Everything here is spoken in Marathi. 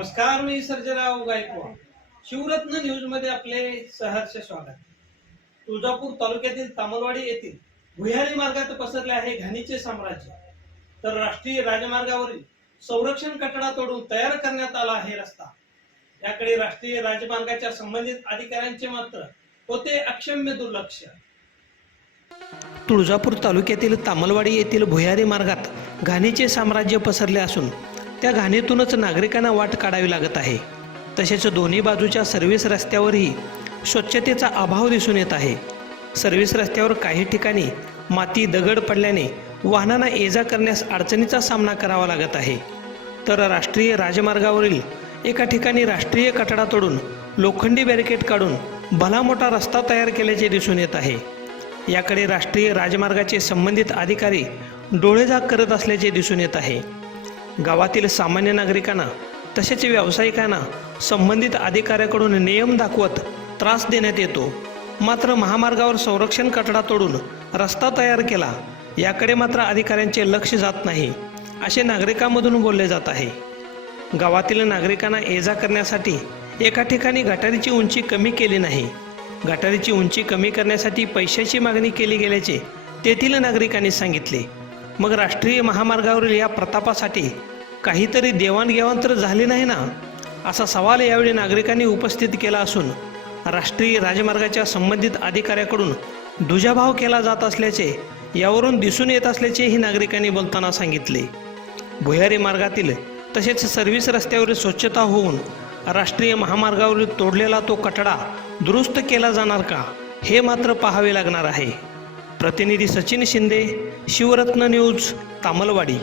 नमस्कार मी सर्जराव गायकवाड. शिवरत्न न्यूजमध्ये आपले सहर्ष स्वागत. तुळजापूर तालुक्यातील तामलवाडी येथील भुयारी मार्गात पसरले आहे घाणीचे साम्राज्य. तर राष्ट्रीय राजमार्गावरील संरक्षण कटडा तोडून तयार करण्यात आला आहे रस्ता. याकडे राष्ट्रीय राजमार्गाच्या संबंधित अधिकाऱ्यांचे मात्र होते अक्षम्य दुर्लक्ष. तुळजापूर तालुक्यातील तामलवाडी येथील भुयारी मार्गात घाणीचे साम्राज्य पसरले असून त्या घाणीतूनच नागरिकांना वाट काढावी लागत आहे. तसेच दोन्ही बाजूच्या सर्व्हिस रस्त्यावरही स्वच्छतेचा अभाव दिसून येत आहे. सर्व्हिस रस्त्यावर काही ठिकाणी माती दगड पडल्याने वाहनांना ये जा करण्यास अडचणीचा सामना करावा लागत आहे. तर राष्ट्रीय राजमार्गावरील एका ठिकाणी राष्ट्रीय कटडा तोडून लोखंडी बॅरिकेड काढून भला मोठा रस्ता तयार केल्याचे दिसून येत आहे. याकडे राष्ट्रीय राजमार्गाचे संबंधित अधिकारी डोळेझाक करत असल्याचे दिसून येत आहे. गावातील सामान्य नागरिकांना तसेच व्यावसायिकांना संबंधित अधिकाऱ्याकडून नियम दाखवत त्रास देण्यात येतो. मात्र महामार्गावर संरक्षण कटडा तोडून रस्ता तयार केला याकडे मात्र अधिकाऱ्यांचे लक्ष जात नाही असे नागरिकांमधून बोलले जात आहे. गावातील नागरिकांना ये जा करण्यासाठी एका ठिकाणी गटारीची उंची कमी केली नाही. गटारीची उंची कमी करण्यासाठी पैशाची मागणी केली गेल्याचे तेथील नागरिकांनी सांगितले. मग राष्ट्रीय महामार्गावरील या प्रतापासाठी काहीतरी देवाणघेवाण तर झाली नाही ना? असा सवाल यावेळी नागरिकांनी उपस्थित केला असून राष्ट्रीय राजमार्गाच्या संबंधित अधिकाऱ्याकडून दुजाभाव केला जात असल्याचे यावरून दिसून येत असल्याचेही नागरिकांनी बोलताना सांगितले. भुयारी मार्गातील तसेच सर्व्हिस रस्त्यावरील स्वच्छता होऊन राष्ट्रीय महामार्गावरील तोडलेला तो कठडा दुरुस्त केला जाणार का हे मात्र पाहावे लागणार आहे. प्रतिनिधी सचिन शिंदे शिवरत्न न्यूज तामलवाडी.